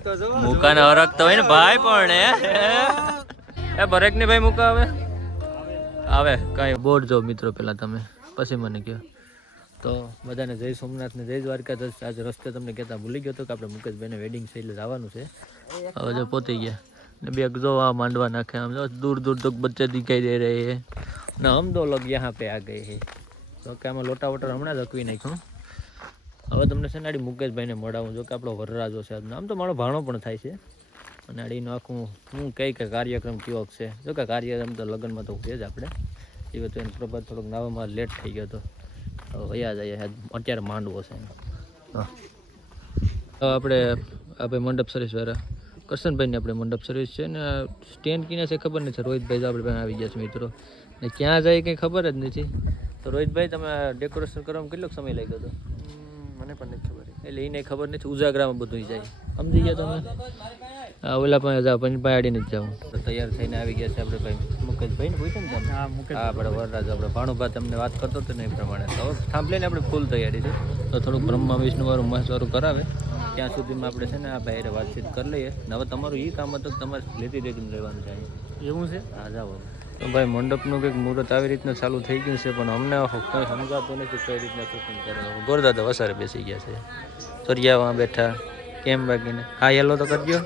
મુકાને હરકતો હોય ને ભાઈ પણ એ બરેક ની ભાઈ મુકા આવે કઈ બોર્ડ જો મિત્રો પેલા તમે પછી મને કહો તો બધાને જય સોમનાથ ને જય દ્વારકાધીશ. આજે રસ્તે તમને કહેતા ભૂલી ગયો હતો કે આપણે મુકેશભાઈને વેડિંગ છે એટલે જવાનું છે. હવે જો પહોંચી ગયા ને બે જો આ માંડવા નાખે આમ જો દૂર દૂર તક બચ્ચે દિખાઈ દે રહે હે ને હમ દો લોગ યહાં पे आ गए हैं. તો કે આમાં લોટા વોટર હમણાં જ અકવી નાખ્યું. હવે તમને છે ને આડી મુકેશભાઈને મળાવું જો કે આપણો વરરાજો છે. આમ તો મારો ભાણો પણ થાય છે અને આડીનું આખું હું કઈ કે કાર્યક્રમ કેવો છે જો કે કાર્યક્રમ તો લગ્નમાં તો છે જ આપણે એ તો એને પ્રભાત થોડોક નાવામાં લેટ થઈ ગયો હતો. વયા જાય અત્યારે માંડવો છે. હા આપણે મંડપ સર્વિસ વાળા કરશનભાઈને આપણે મંડપ સર્વિસ છે ને સ્ટેન્ડ ક્યાં છે ખબર નથી. રોહિતભાઈ આપણે પાસે આવી ગયા છે મિત્રો ને ક્યાં જાય કંઈ ખબર જ નથી. તો રોહિતભાઈ તમે ડેકોરેશન કરવામાં કેટલો સમય લાગ્યો હતો? મને પણ નથી ખબર એટલે એને ખબર નથી. ઉજાગરામાં બધું જાય સમજી ગયા તમે. હા ઓલા પણ જાઓ પણ પાડીને જ જાઉં તો તૈયાર થઈને આવી ગયા છે આપણે ભાઈ મુકેશભાઈ ને પૂછ્યું ને તમે. હા આપણે વરરાજ આપણે ભાણુભા તમને વાત કરતો હતો ને એ પ્રમાણે તો સાંભળીને આપણે ફૂલ તૈયારી છે. તો થોડુંક બ્રહ્મા વિષ્ણુવાળું મહેશવાળું કરાવે ત્યાં સુધીમાં આપણે છે ને આ ભાઈ વાતચીત કરી લઈએ. હવે તમારું એ કામ હતું તમારે લેતી દેખીને લેવાનું છે એવું છે. હા જાઓ તો ભાઈ મંડપનું કંઈક મુહૂર્ત આવી રીતના ચાલુ થઈ ગયું છે પણ અમને કંઈ સમજાતું નથી કઈ રીતના શૂટિંગ કરવાનું. ગોરદાદા વસારે બેસી ગયા છે સરિયામાં બેઠા કેમ બાકીને હા હેલો તો કરજો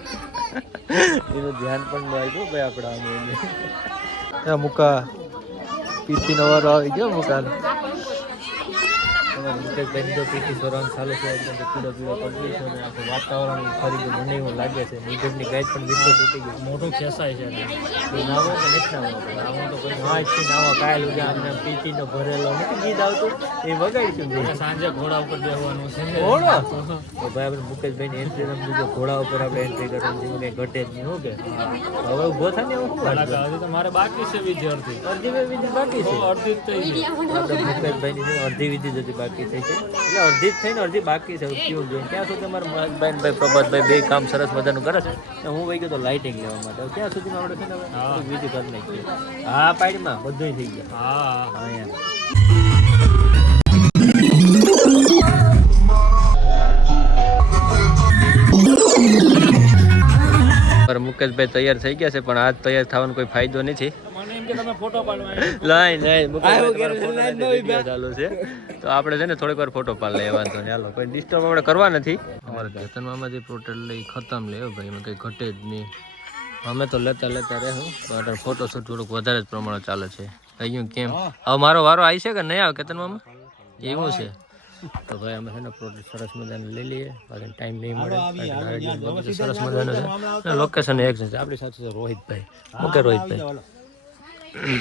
એનું ધ્યાન પણ ન આવ્યું ભાઈ આપણા મુકા પીઠી નો વારો આવી ગયો મુકા મુકેશભાઈ જો પીઠી સોરાન ચાલુ છે એકદમ પીળો પીળો પડી છે અને આખું વાતાવરણ ફરી ગયું મને એવું લાગે છે. નિગમની ગાય પણ વિડીયો તૂટી ગયું મોટું ખેંચાય છે. નાવો કે નથી નાવો તો કોઈ નાવાથી નાવો કાયલ ઉજા અમને પીઠીનો ભરેલો નથી ગીત આવતું એ વગાડીશું સાંજે ઘોડા ઉપર બેસવાનું છે. ઘોડો તો ભાઈ આપણે મુકેશભાઈની એન્ટ્રી રમજો ઘોડા ઉપર આપણે એન્ટ્રી કરવાની છે કંઈ ઘટે જ નહીં. શું કે હવે ઊભો થાય ને એવું હજી તો મારે બાકી છે વિધિ અડધી વિધિ બાકી છે. અડધી જ થઈ આપણે મુકેશભાઈની અડધી વિધિ જ હતી બાકી થઈ છે એટલે અડધી જ થઈને અડધી બાકી છે. કેવું જોઈએ ત્યાં સુધી અમારા મહેશભાઈ ભાઈ પ્રભાતભાઈ બે કામ સરસ મજાનું કરે છે. હું વહી ગયો તો લાઇટિંગ લેવા માટે ત્યાં સુધીમાં આપણે છે ને વિધિ કરી નાખીએ. હા પાડીમાં બધું થઈ ગયા. હા અહીંયા મુકેશભાઈ તૈયાર થઈ ગયા છે પણ આજ તૈયાર થવાનો કોઈ ફાયદો નથી. ચાલુ છે તો આપણે છે ને થોડીક વાર ફોટો પાડ લઈએ વાંધો નહીં હાલો કોઈ ડિસ્ટર્બ આપણે કરવા નથી. અમારે જતનમાં જે ટોટલ લઈ ખતમ લે ભાઈ એમાં કંઈ ઘટે જ નહીં. અમે તો લેતા રહેવું પણ ફોટોશૂટ થોડુંક વધારે જ પ્રમાણે ચાલે છે. અહીંયા કેમ હવે મારો વારો આવી છે કે નહીં આવે કેતનમાં એવું છે તો ભાઈ અમે છે ને પ્રોડક્ટ સરસ મજાને લઈ લઈએ બાકી ટાઈમ નહીં મળે. સરસ મજાનું છે લોકેશન એક છે. આપણી સાથે છે રોહિતભાઈ. ઓકે રોહિતભાઈ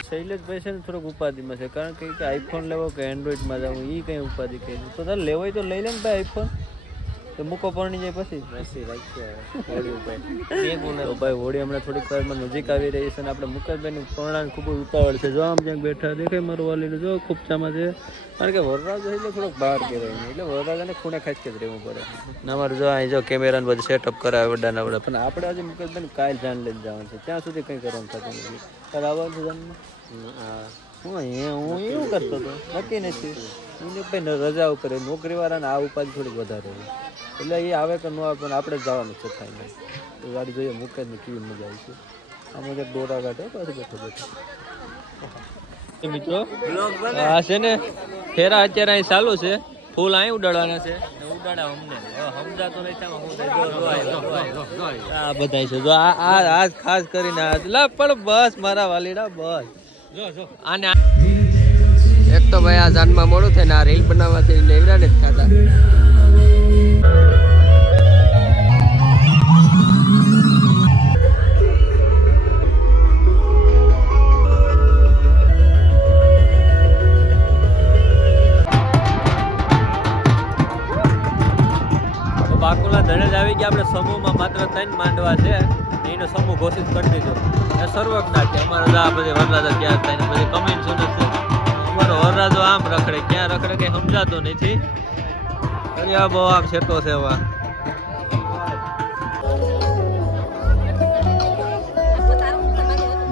શૈલેષભાઈ છે ને થોડોક ઉપાધિમાં છે કારણ કે આઈફોન લેવો કે એન્ડ્રોઈડમાં જવું એ કંઈ ઉપાધિ કહે તો તારે લેવો હોય તો લઈ લે ને ભાઈ આઈફોન તો મૂકો પરણી જાય પછી ભાઈ હોળી હમણાં થોડીક વારમાં નજીક આવી રહી છે અને આપણે મુકેશભાઈનું પરણાને ખૂબ જ ઉતાવળ છે. જો આમ જ્યાં બેઠા દેખાય મારું વાલીનું જો ખૂબચામાં છે કારણ કે વરરાજ એટલે થોડોક બહાર કહેવાય નહીં એટલે વરરાજાને ખૂણે ખાસ કે જ રહેવું પડે. ના મારે જો અહીં જો કેમેરાને બધું સેટઅપ કરાવે વડાના વડા પણ આપણે આજે મુકેશભાઈને કાલ જાણ લઈને જવાનું છે ત્યાં સુધી કંઈ કરવાનું થતું નથી. તારે આવવાનું છે જાણમાં હું એવું કરતો હતો નક્કી નથી એને ભાઈ રજા ઉપર નોકરીવાળાને આ ઉપાધિ થોડીક વધારે હોય એટલે એ આવે કે ન આવે પણ આપણે જ જવાનું છે થાય તો ગાડી જોઈએ મુકેશને કેવી મજા આવી છે. આમાં જે દોરા કાઢે પાછું બેઠો મિત્રો આ છે ને ફેરા અત્યારે અહીં ચાલુ છે. ફૂલ અહીં ઉડાડવાના છે ઉડાડા અમને સમજાતો નહીં આ બધા છે જો આ ખાસ કરીને પણ બસ મારા વાલીડા બસ આને એક તો ભાઈ આ જાનમાં મોડું થાય ને આ રીલ બનાવવાથી લેવરા ને જ ખાતા. બાકુલા ધનેજ આવી ગયા આપણે સમૂહમાં માત્ર 3 માંડવા છે એનો સમૂહ ઘોષિત કરી દીધો એ સર્વજ્ઞા કે અમારો આ બધે વરરાજા ક્યાં થાય ને બધી કમેન્ટ શું નથી અમારો વરરાજો આમ રખડે ક્યાં રખડે કંઈ સમજાતો નથી. અરે બહુ આમ છેટો છે એવા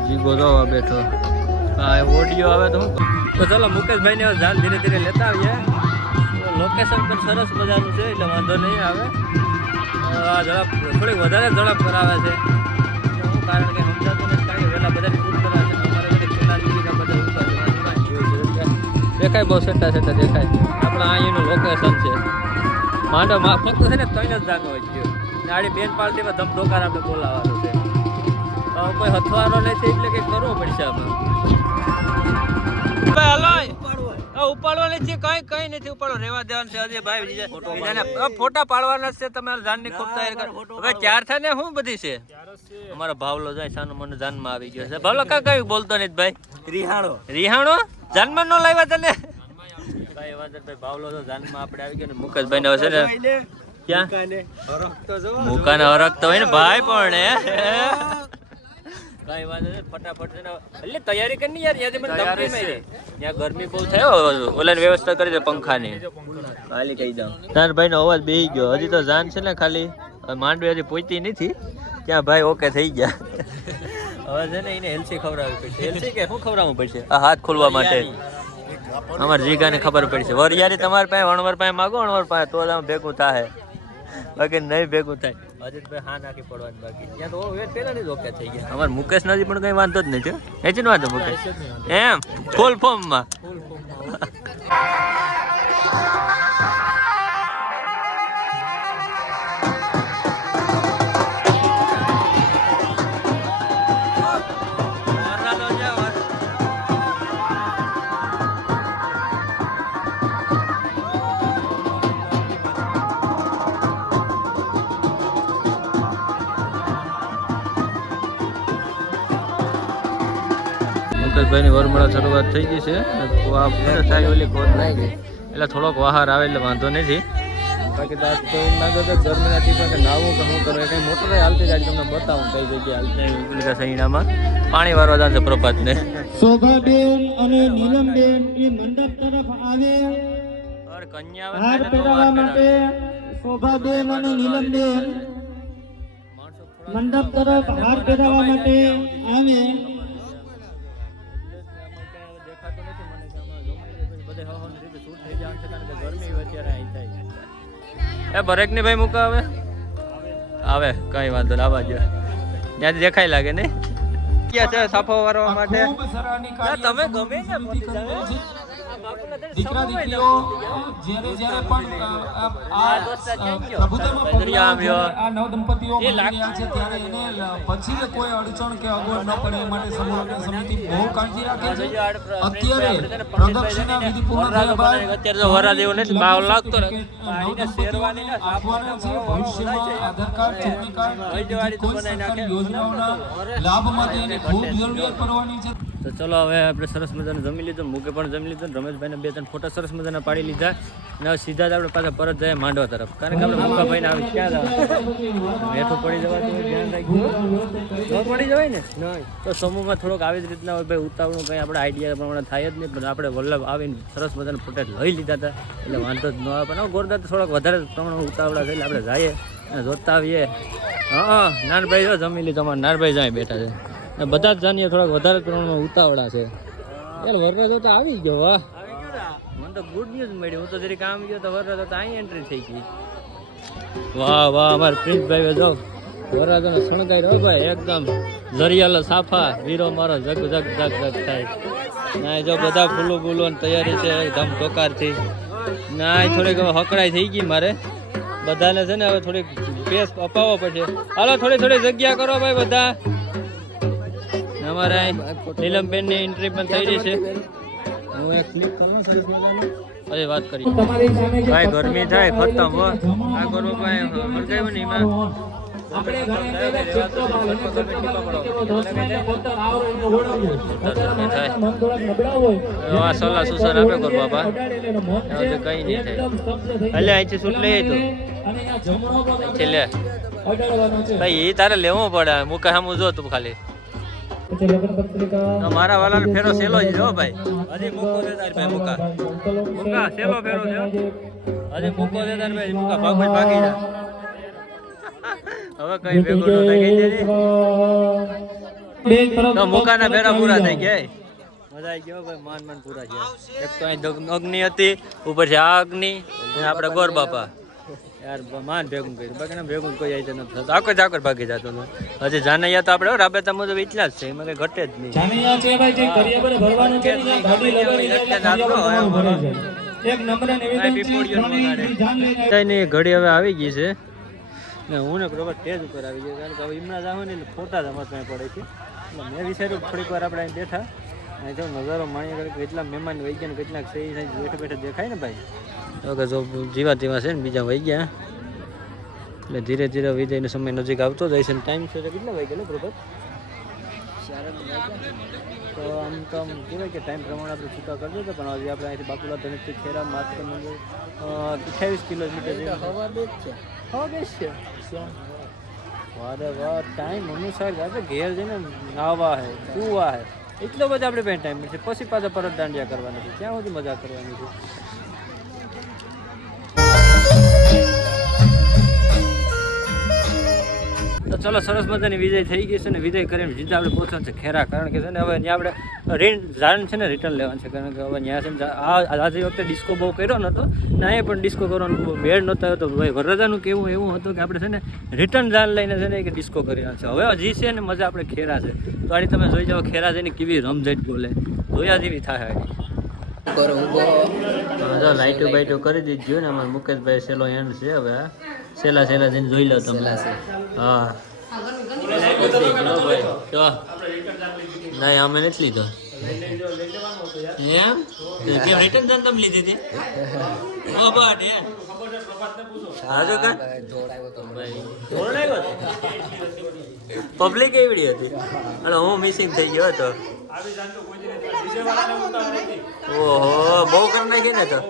જીગો જોવા બેઠો હા ઓડિયો આવે તો ચાલો મુકેશભાઈને જાન ધીરે ધીરે લેતા આવીએ. લોકેશન પણ સરસ મજાનું છે એટલે વાંધો નહીં આવે. ઝડપ થોડીક વધારે ઝડપ કરાવે છે શું કારણ કે સમજાતું નથી કાંઈ વહેલા બધાને ફૂટ કરાવે છે અમારે બધા પેલા લીધા બધા ઉપર દેખાય બહુ સેટા સેટા દેખાય આપણા અહીંનું લોકેશન છે માંડો ફક્ત છે ને 3 જ જાગો હોય છે આડી બેન પાર્ટીમાં ધમધોકાર આપણે બોલાવવાનું છે કોઈ હથવારો નથી એટલે કંઈક કરવું પડશે આપણે ઉપાડવા નથી કઈ નથી ઉપાડો રેવા દેવાનું છે હજી ભાઈ બીજાને ફોટા પાડવાના છે તમારે જાનની ખૂબ તૈયાર કરો હવે ક્યાર થાય ને શું બધી છે અમારો ભાવલો જાય સાનો મને જાનમાં આવી ગયો છે ભાવલો કઈ બોલતો નથી ભાઈ રિહાણો જાનમાં નો લાવ્યા તને ભાઈ ભાઈ ભાવલો તો જાનમાં આપણે આવી ગયો ને મુકેશભાઈ ને હશે ને ક્યાં મુકાને હરકતો હોય ને ભાઈ પણ કઈ વાત નથી ફટાફટ એટલે તૈયારી કરી યાર યાદ મને ધમકી મારી ત્યાં ગરમી બહુ થયો ઓલાની વ્યવસ્થા કરી દે પંખાની ખાલી કહી દઉં તાર ભાઈ નો અવાજ બેહી ગયો હજી તો જાન છે ને ખાલી માંડવી હજી પહોંચી નથી ત્યાં ભાઈ ઓકે થઈ ગયા હવે છે ને એને એલસી ખવડાવવી પડશે એલસી કે શું ખવડાવવું પડશે આ હાથ ખોલવા માટે અમારે જીગાને ખબર પડશે વરિયારી તમારે પાસે વણવર પાસે માગો વણવર પાસે તો ભેગું થાય બાકી નહીં ભેગું થાય અજીતભાઈ હા નાખી પડવાની બાકી ત્યાં તો પેલા ની ઓકે થઈ ગયા અમારે મુકેશ નથી પણ કઈ વાંધો જ નથી એચી વાંધો મુકેશ એમ ફૂલ ફોર્મમાં મુકેશભાઈની વરમાળા શરૂઆત થઈ ગઈ છે થાય ઓલી ખોટ નાઈ ગઈ એટલે થોડોક વહાર આવે એટલે વાંધો નથી બાકી તો આજ તો લાગે છે ગરમીના ટીપા કે નાવું કે શું કરવું કંઈ મોટર હાલતી જ આજે તમને બતાવું કઈ જગ્યાએ હાલતી સહીણામાં પાણી વારવા જશે પ્રભાતને શોભાબેન અને નીલમબેન એ મંડપ તરફ આવે કન્યા હાર પહેરાવવા માટે શોભાબેન અને નીલમબેન મંડપ તરફ હાર પહેરાવવા માટે આવે એ બરેક ની ભાઈ મૂકા આવે કઈ વાંધો ના આવવા જોઈએ ત્યાંથી દેખાય લાગે ને ક્યાં છે સાફો વારવા માટે તમે ગમે ને દીકરા દીકરીઓ જ્યારે જ્યારે પણ આ નવદંપતિઓ મળ્યા છે ત્યારે એને પછી કોઈ અડચણ કે અગવડ ન પડે એ માટે સમૂહ સમિતિ બહુ કાળજી રાખે છે અત્યારે પ્રદક્ષિણા વિધિ પૂર્ણ થયા બાદ અત્યારે તો વરા જેવું નથી ભાવ લાગતો શેરવાની આપવાના છે ભવિષ્યમાં આધાર કાર્ડ ચૂંટણી કાર્ડ કોઈ સરકારી યોજનાઓના લાભ માટે એને ખૂબ જરૂરિયાત પડવાની છે તો ચલો હવે આપણે સરસ મજાનું જમી લીધું મૂકે પણ જમી લીધું રમેશભાઈને 2-3 ફોટા સરસ મજાના પાડી લીધા અને હવે સીધા જ આપણે પાછા પરત જાય માંડવા તરફ કારણ કે આપણે મૂકાભાઈને આવી ક્યાં જવાનું મેઠું પડી જવાતું હોય ધ્યાન રાખજો પડી જવાય ને તો સમૂહમાં થોડોક આવી જ રીતના હોય ભાઈ ઉતાવળું કંઈ આપણે આઈડિયા પ્રમાણે થાય જ નહીં પણ આપણે વલ્લભ આવીને સરસ મજાના ફોટા લઈ લીધા હતા એટલે વાંધો જ ન આવે પણ ગોરદા તો થોડોક વધારે પ્રમાણમાં ઉતાવળા થઈને આપણે જઈએ અને જોતા આવીએ હા નાનભાઈ જો જમી લીધું અમારા નાનભાઈ જાય બેઠા છે બધા જ જાણીએ થોડાક વધારે પ્રમાણમાં ઉતાવળા છે યાર વરરાજો તો આવી ગયો વાહ મને તો ગુડ ન્યૂઝ મળી હું તો જરી કામ ગયો તો વરરાજો તો અહીં એન્ટ્રી થઈ ગઈ વાહ વાહ અમારે પ્રિન્સભાઈ જો વરરાજોને શણગાઈ રહ્યો ભાઈ એકદમ જરિયાલો સાફા વીરો મારો જગ જગ જગ જગ થાય ના જો બધા ફૂલો ફૂલોની તૈયારી છે એકદમ ટોકારથી ના થોડીક હવે હકડાઈ થઈ ગઈ મારે બધાને છે ને હવે થોડીક પેસ અપાવવો પડશે હાલો થોડી જગ્યા કરો ભાઈ બધા અમારે નીલમબેન ની એન્ટ્રી પણ થઈ રહી છે હું એક ક્લિક કરું સરસ મજાનું પછી વાત કરી ભાઈ ગરમી થાય ખતમ હો આ ગરમી ભાઈ મરજાયું ને એમાં સલાહ સુસાર આપે કર બાપા કઈ નહીં થાય એટલે અહીંથી શૂટ લઈએ તો છેલ્લે ભાઈ એ તારે લેવો પડે મુકા સામું જો તું ખાલી મારા વાળાને ફેરો સેલો જ જો ભાઈ હજી મૂકો દેદાર ભાઈ મુકા સેલો ફેરો છે હજી મૂકો દેદાર ભાઈ મુકા ભાગભાઈ ભાગી જા હવે કઈ ભેગો ન થઈ ગઈ તો મુકાના ફેરા પૂરા થઈ ગયા મજા આવી ગયો ભાઈ માન પૂરા છે એક તો અહીં અગ્નિ હતી ઉપર છે આ અગ્નિ આપણે ગોર બાપા યાર માન ભેગું કર્યું બાકી ભેગું કોઈ આવી નથી થતું આખો ભાગી જતો હતો હજી જાનૈયા તો આપણે રાબેતા મુજબ એટલા જ છે એમાં કઈ ઘટે જ નહીં જાનૈયા છે ભાઈ જે કરિયાબર ભરવાનું છે ને ગાડી લગાડી ભરે છે એક નંબર નિવેદન ની ઘડી હવે આવી ગઈ છે ને હું ને બરોબર સ્ટેજ ઉપર આવી ગયો કારણ કે હવે હમણાં જાવ ને એટલે ફોટા રમતમાં પડે છે એટલે મેં વિચાર્યું થોડીક વાર આપણે અહીં બેઠા અહીં જો નજારો માણીએ કરે કેટલા મહેમાન વહી ગયા ને કેટલાક છે બેઠા બેઠા દેખાય ને ભાઈ તો કે જો જીવા છે ને બીજા વહી ગયા એટલે ધીરે ધીરે વિજયનો સમય નજીક આવતો જાય છે ટાઈમ છે કેટલા વાગ્યા ને બરોબર તો આમ તો આમ કહેવાય કે ટાઈમ પ્રમાણે આપણે છૂટા કરજો તો પણ હજી આપણે અહીંથી બાકુલા ધનેથી ખેરા માત્ર 28 કિલોમીટર છે વારે વાહ ટાઈમ અનુસાર ઘેર જઈને નાવા હે કૂવા હે એટલો બધો આપણે પાસે ટાઈમ છે પછી પાછા પરત દાંડિયા કરવાના છે ત્યાં સુધી મજા કરવાની છે તો ચલો સરસ મજાની વિજય થઈ ગઈ છે ને વિજય કરીને સીધા આપણે પહોંચવાનું છે ખેરા કારણ કે છે ને હવે ત્યાં આપણે જાણ છે ને રિટર્ન લેવાનું છે કારણ કે હવે ત્યાં છે ને આજે વખતે ડિસ્કો બહુ કર્યો નહોતો ને અહીંયા પણ ડિસ્કો કરવાનો મેળ નહોતો તો ભાઈ વરરાજાનું કેવું એવું હતું કે આપણે છે ને રિટર્ન જાણ લઈને છે ને એક ડિસ્કો કરી છે હવે હજી છે ને મજા આપણે ખેરા છે તો આની તમે જોઈ જાઓ ખેરા જઈને કેવી રમઝટ બોલે જોયા જેવી થાય લાઈટો બાઈટો કરી દીધી ને અમારે મુકેશભાઈ સેલો એન્ડ છે હવે સેલા જઈને જોઈ લો તમે હા નહીં અમે નથી લીધો એમ કેમ રિટર્ન જાન તમે લીધી હતી પબ્લિક એવડી હતી અને હું મિસિંગ થઈ ગયો હતો ઓહો બહુ કરી નાખી ને તો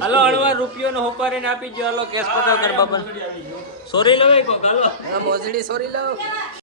હાલો અડવા રૂપિયો હોપારીને આપી ગયો હાલો કેશ પટાવ કર બાપા સોરી લો હાલો મોજડી સોરી લાવ